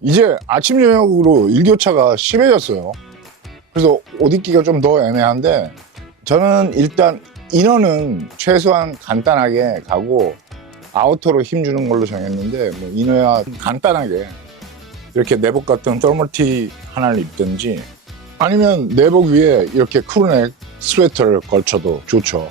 이제 아침 저녁으로 일교차가 심해졌어요. 그래서 옷 입기가 좀 더 애매한데 저는 일단 인어는 최소한 간단하게 가고 아우터로 힘주는 걸로 정했는데 뭐 이너야 간단하게 이렇게 내복 같은 떨멀티 하나를 입든지 아니면 내복 위에 이렇게 크루넥 스웨터를 걸쳐도 좋죠.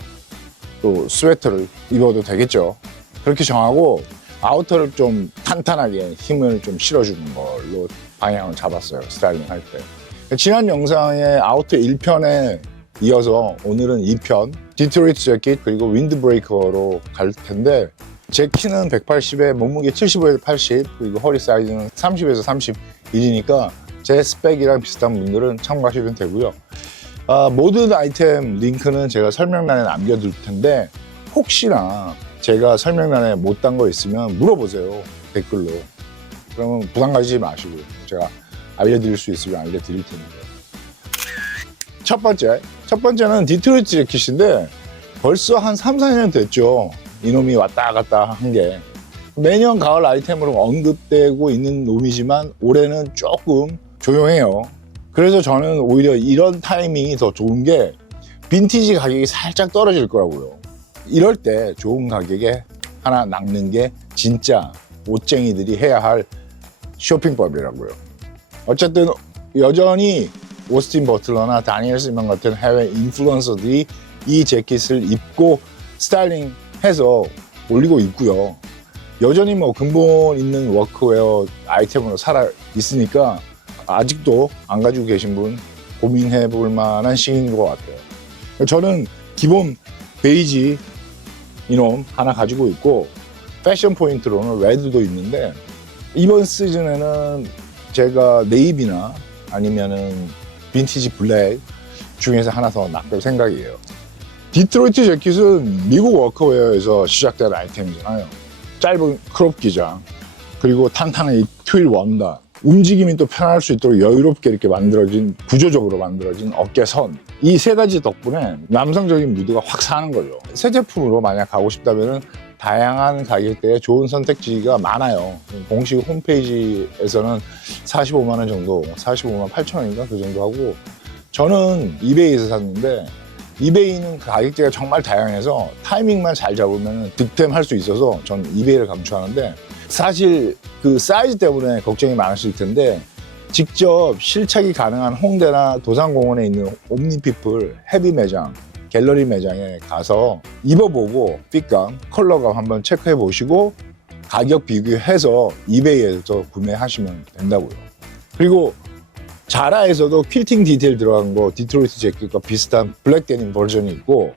또 스웨터를 입어도 되겠죠. 그렇게 정하고 아우터를 좀 탄탄하게 힘을 좀 실어주는 걸로 방향을 잡았어요. 스타일링 할 때. 지난 영상의 아우터 1편에 이어서 오늘은 2편 디트로이트 재킷 그리고 윈드 브레이커로 갈 텐데 제 키는 180에 몸무게 75에서 80 그리고 허리 사이즈는 30에서 31이니까 제 스펙이랑 비슷한 분들은 참고하시면 되고요. 아, 모든 아이템 링크는 제가 설명란에 남겨둘 텐데 혹시나 제가 설명란에 못 단 거 있으면 물어보세요 댓글로. 그러면 부담 가지지 마시고 제가 알려드릴 수 있으면 알려드릴 테니까 첫 번째 첫 번째는 디트로이트 재킷인데 벌써 한 3, 4년 됐죠. 이놈이 왔다 갔다 한 게. 매년 가을 아이템으로 언급되고 있는 놈이지만 올해는 조금 조용해요. 그래서 저는 오히려 이런 타이밍이 더 좋은 게 빈티지 가격이 살짝 떨어질 거라고요. 이럴 때 좋은 가격에 하나 낚는 게 진짜 옷쟁이들이 해야 할 쇼핑법이라고요. 어쨌든 여전히 오스틴 버틀러나 다니엘 시먼 같은 해외 인플루언서들이 이 재킷을 입고 스타일링 해서 올리고 있고요. 여전히 뭐 근본 있는 워크웨어 아이템으로 살아 있으니까 아직도 안 가지고 계신 분 고민해 볼 만한 시기인 것 같아요. 저는 기본 베이지 이놈 하나 가지고 있고 패션 포인트로는 레드도 있는데 이번 시즌에는 제가 네이비나 아니면은 빈티지 블랙 중에서 하나 더 낚을 생각이에요. 디트로이트 재킷은 미국 워커웨어에서 시작된 아이템이잖아요. 짧은 크롭 기장 그리고 탄탄한 이 트윌 원단 움직임이 또 편할 수 있도록 여유롭게 이렇게 만들어진 구조적으로 만들어진 어깨선. 이 세 가지 덕분에 남성적인 무드가 확 사는 거죠. 새 제품으로 만약 가고 싶다면 다양한 가격대에 좋은 선택지가 많아요. 공식 홈페이지에서는 45만 원 정도 45만 8천 원인가? 그 정도 하고 저는 이베이에서 샀는데 이베이는 가격대가 정말 다양해서 타이밍만 잘 잡으면 득템할 수 있어서 저는 이베이를 강추하는데 사실 그 사이즈 때문에 걱정이 많으실 텐데 직접 실착이 가능한 홍대나 도산공원에 있는 옴니피플 헤비 매장 갤러리 매장에 가서 입어보고 핏감, 컬러감 한번 체크해 보시고 가격 비교해서 이베이에서 구매하시면 된다고요. 그리고 자라에서도 퀼팅 디테일 들어간 거 디트로이트 재킷과 비슷한 블랙 데님 버전이 있고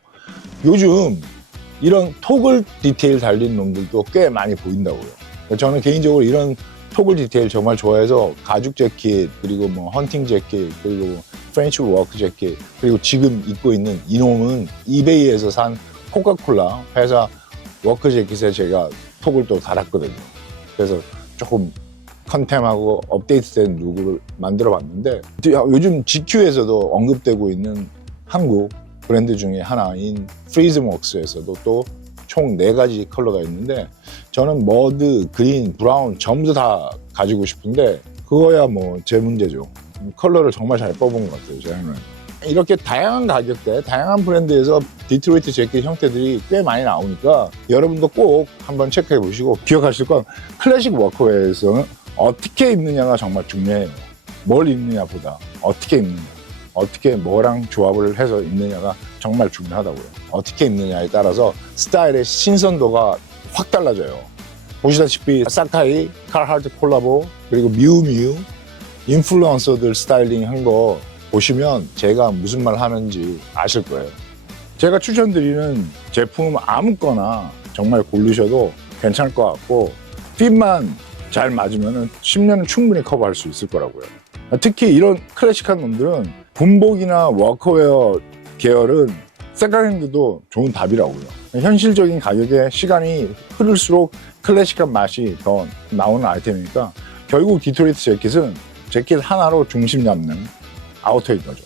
요즘 이런 토글 디테일 달린 놈들도 꽤 많이 보인다고요. 저는 개인적으로 이런 토글 디테일 정말 좋아해서 가죽 재킷 그리고 뭐 헌팅 재킷 그리고 뭐 프렌치 워크 재킷 그리고 지금 입고 있는 이놈은 이베이에서 산 코카콜라 회사 워크 재킷에 제가 톡을 또 달았거든요. 그래서 조금 컨템하고 업데이트된 룩을 만들어 봤는데 요즘 GQ에서도 언급되고 있는 한국 브랜드 중에 하나인 프리즈웍스에서도 또 총 네 가지 컬러가 있는데 저는 머드, 그린, 브라운 전부 다 가지고 싶은데 그거야 뭐 제 문제죠. 컬러를 정말 잘 뽑은 것 같아요, 저는. 이렇게 다양한 가격대, 다양한 브랜드에서 디트로이트 재킷 형태들이 꽤 많이 나오니까 여러분도 꼭 한번 체크해 보시고 기억하실 건 클래식 워크웨어에서는 어떻게 입느냐가 정말 중요해요. 뭘 입느냐보다 어떻게 입느냐. 어떻게 뭐랑 조합을 해서 입느냐가 정말 중요하다고요. 어떻게 입느냐에 따라서 스타일의 신선도가 확 달라져요. 보시다시피 사카이, 칼하트 콜라보, 그리고 미우미우 인플루언서들 스타일링 한 거 보시면 제가 무슨 말 하는지 아실 거예요. 제가 추천드리는 제품 아무거나 정말 고르셔도 괜찮을 것 같고 핏만 잘 맞으면 10년은 충분히 커버할 수 있을 거라고요. 특히 이런 클래식한 놈들은 군복이나 워커웨어 계열은 세컨핸드도 좋은 답이라고요. 현실적인 가격에 시간이 흐를수록 클래식한 맛이 더 나오는 아이템이니까 결국 디트로이트 재킷은 재킷 하나로 중심 잡는 아우터인 거죠.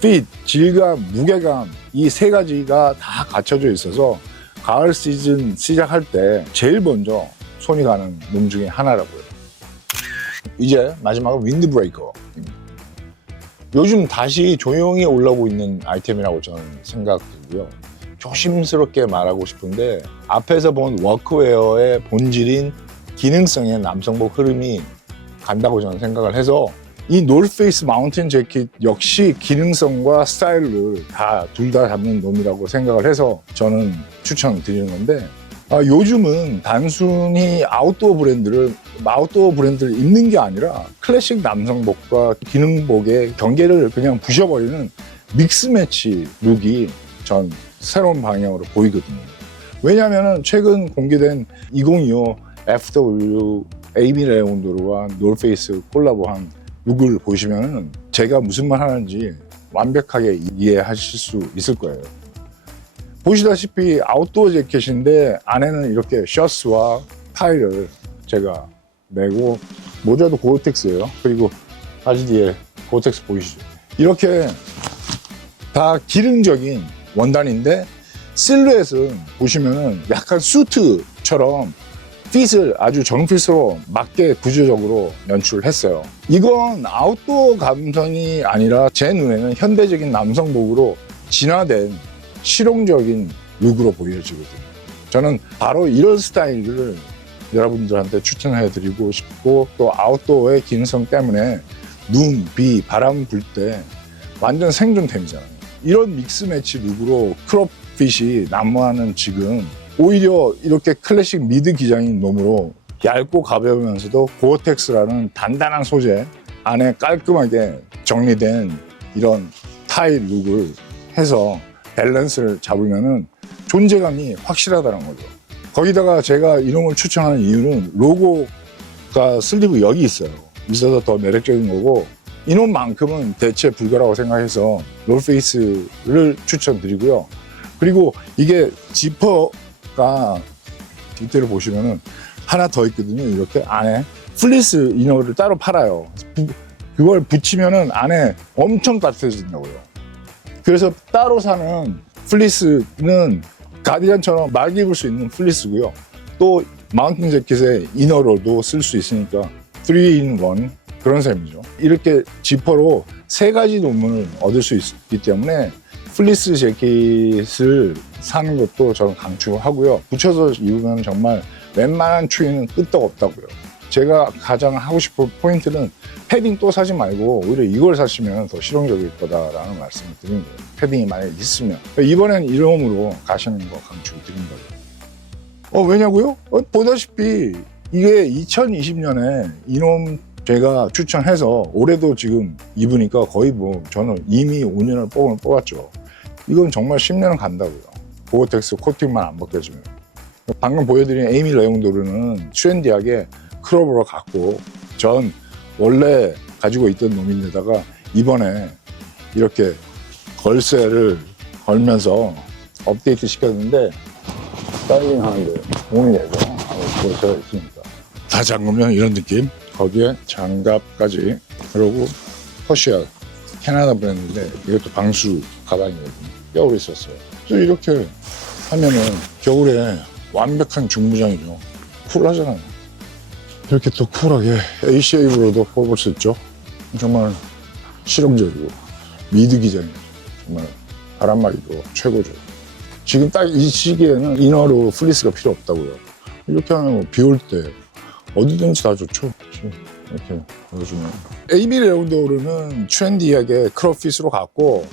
핏, 질감, 무게감 이 세 가지가 다 갖춰져 있어서 가을 시즌 시작할 때 제일 먼저 손이 가는 놈 중에 하나라고요. 이제 마지막은 윈드브레이커. 요즘 다시 조용히 올라오고 있는 아이템이라고 저는 생각들고요. 조심스럽게 말하고 싶은데 앞에서 본 워크웨어의 본질인 기능성의 남성복 흐름이 간다고 저는 생각을 해서 이 놀페이스 마운틴 재킷 역시 기능성과 스타일을 다 둘 다 잡는 놈이라고 생각을 해서 저는 추천드리는 건데 아, 요즘은 단순히 아웃도어 브랜드를 아웃도어 브랜드를 입는 게 아니라 클래식 남성복과 기능복의 경계를 그냥 부셔버리는 믹스매치 룩이 전 새로운 방향으로 보이거든요. 왜냐하면 최근 공개된 2025 FW 에이미 레온도르와 놀페이스 콜라보한 룩을 보시면은 제가 무슨 말 하는지 완벽하게 이해하실 수 있을 거예요. 보시다시피 아웃도어 재킷인데 안에는 이렇게 셔츠와 타이를 제가 메고 모자도 고어텍스예요. 그리고 바지 뒤에 고어텍스 보이시죠? 이렇게 다 기능적인 원단인데 실루엣은 보시면은 약간 수트처럼 핏을 아주 정핏으로 맞게 구조적으로 연출을 했어요. 이건 아웃도어 감성이 아니라 제 눈에는 현대적인 남성복으로 진화된 실용적인 룩으로 보여지거든요. 저는 바로 이런 스타일을 여러분들한테 추천해 드리고 싶고 또 아웃도어의 기능성 때문에 눈, 비, 바람 불 때 완전 생존템이잖아요. 이런 믹스 매치 룩으로 크롭핏이 난무하는 지금 오히려 이렇게 클래식 미드 기장인 놈으로 얇고 가벼우면서도 고어텍스라는 단단한 소재 안에 깔끔하게 정리된 이런 타이 룩을 해서 밸런스를 잡으면은 존재감이 확실하다는 거죠. 거기다가 제가 이놈을 추천하는 이유는 로고가 슬리브 여기 있어요. 있어서 더 매력적인 거고 이놈만큼은 대체 불가라고 생각해서 롤페이스를 추천드리고요. 그리고 이게 지퍼가 디테일을 보시면은 하나 더 있거든요. 이렇게 안에 플리스 이너를 따로 팔아요. 부- 그걸 붙이면은 안에 엄청 따뜻해진다고요. 그래서 따로 사는 플리스는 가디건처럼 막 입을 수 있는 플리스고요. 또 마운틴 재킷의 이너로도 쓸 수 있으니까 3in1 그런 셈이죠. 이렇게 지퍼로 세 가지 논문을 얻을 수 있기 때문에 플리스 재킷을 사는 것도 저는 강추하고요. 붙여서 입으면 정말 웬만한 추위는 끄떡 없다고요. 제가 가장 하고 싶은 포인트는 패딩 또 사지 말고 오히려 이걸 사시면 더 실용적일 거다라는 말씀을 드린 거예요. 패딩이 만약에 있으면. 이번엔 이름으로 가시는 거 강추드린 거예요. 어, 왜냐고요? 어, 보다시피 이게 2020년에 이놈 제가 추천해서 올해도 지금 입으니까 거의 뭐 저는 이미 5년을 뽑은 뽑았죠. 이건 정말 10년은 간다고요. 고어텍스 코팅만 안 벗겨지면. 방금 보여드린 에이미 레용도르는 트렌디하게 크롭으로 갔고 전 원래 가지고 있던 놈인데다가 이번에 이렇게 걸쇠를 걸면서 업데이트 시켰는데 스타일링 하는데 도움이 되죠. 걸쇠가 있으니까. 다 잠그면 이런 느낌. 거기에 장갑까지 그리고 퍼시아 캐나다 브랜드인데 이것도 방수 가방이거든요. 뼈로 있었어요. 이렇게 하면은 겨울에 완벽한 중무장이죠. 쿨하잖아요. 이렇게 또 쿨하게 ACA로도 뽑을 수 있죠. 정말 실용적이고 미드 기장이죠. 정말 바람막이도 최고죠. 지금 딱 이 시기에는 이너로 플리스가 필요 없다고요. 이렇게 하면 비 올 때 어디든지 다 좋죠. 이렇게 보여주면. 에이미 레온도르는 트렌디하게 크롭핏으로 갔고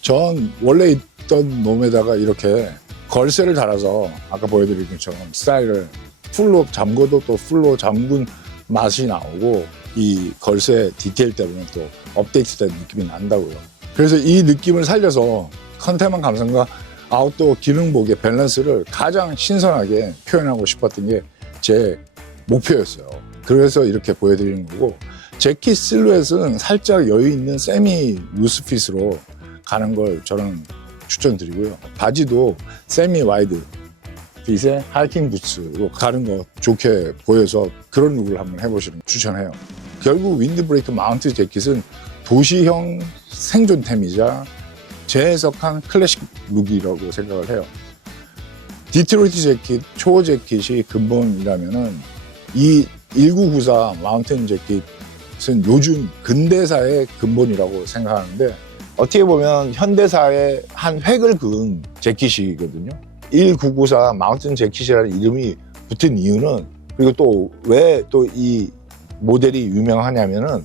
전 원래 있던 놈에다가 이렇게 걸쇠를 달아서 아까 보여드린 것처럼 스타일을 풀로 잠궈도 또 풀로 잠근 맛이 나오고 이 걸쇠 디테일 때문에 또 업데이트된 느낌이 난다고요. 그래서 이 느낌을 살려서 컨테만 감성과 아웃도어 기능복의 밸런스를 가장 신선하게 표현하고 싶었던 게 제 목표였어요. 그래서 이렇게 보여드리는 거고 재킷 실루엣은 살짝 여유 있는 세미 루스핏으로 가는 걸 저는 추천드리고요. 바지도 세미 와이드 핏의 하이킹 부츠로 가는 거 좋게 보여서 그런 룩을 한번 해보시는 거 추천해요. 결국 윈드브레이크 마운트 재킷은 도시형 생존템이자 재해석한 클래식 룩이라고 생각을 해요. 디트로이트 재킷, 초어 재킷이 근본이라면은 이 1994 마운틴 재킷은 요즘 근대사의 근본이라고 생각하는데 어떻게 보면 현대사의 한 획을 그은 재킷이거든요. 1994 마운틴 재킷이라는 이름이 붙은 이유는 그리고 또 왜 또 이 모델이 유명하냐면은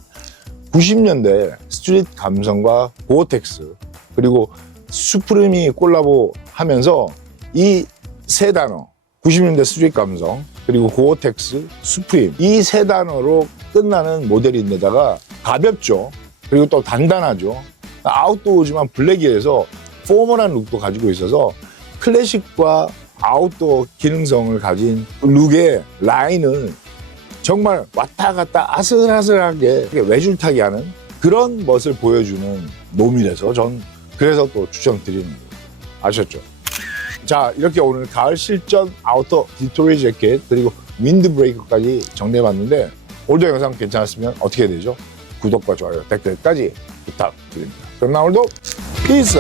90년대 스트릿 감성과 고어텍스 그리고 수프림이 콜라보 하면서 이 세 단어 90년대 스트릿 감성 그리고 고어텍스 수프림 이 세 단어로 끝나는 모델인데다가 가볍죠. 그리고 또 단단하죠. 아웃도어지만 블랙이라서 포멀한 룩도 가지고 있어서 클래식과 아웃도어 기능성을 가진 룩의 라인을 정말 왔다 갔다 아슬아슬하게 외줄타기 하는 그런 멋을 보여주는 놈이라서 전 그래서 또 추천드리는 거예요. 아셨죠? 자 이렇게 오늘 가을 실전 아우터 디토리 재킷 그리고 윈드 브레이커까지 정리해봤는데 오늘도 영상 괜찮았으면 어떻게 되죠? 구독과 좋아요 댓글까지 부탁드립니다. 그럼 나 오늘도 피스